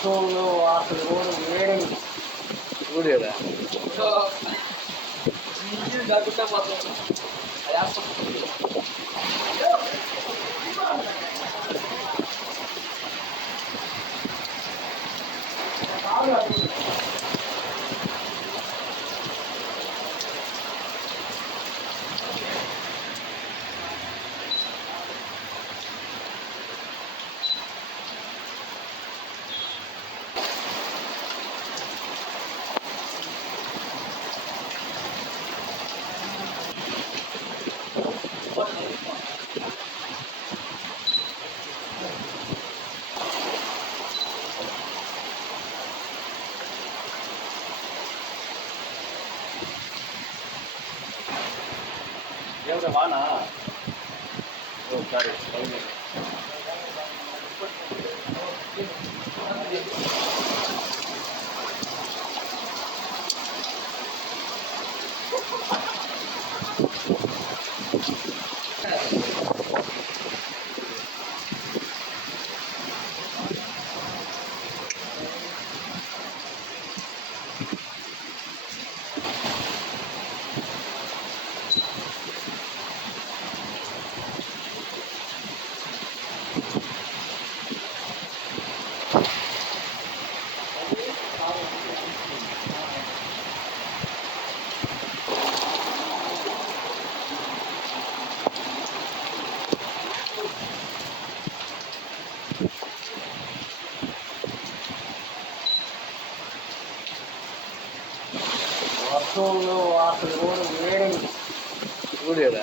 వర్షంలో అసలు కూడా వేడి చూడు கேமரா வானா? ஓ சாரி వర్షంలో అసలు కూడా వేడి చూడు కదా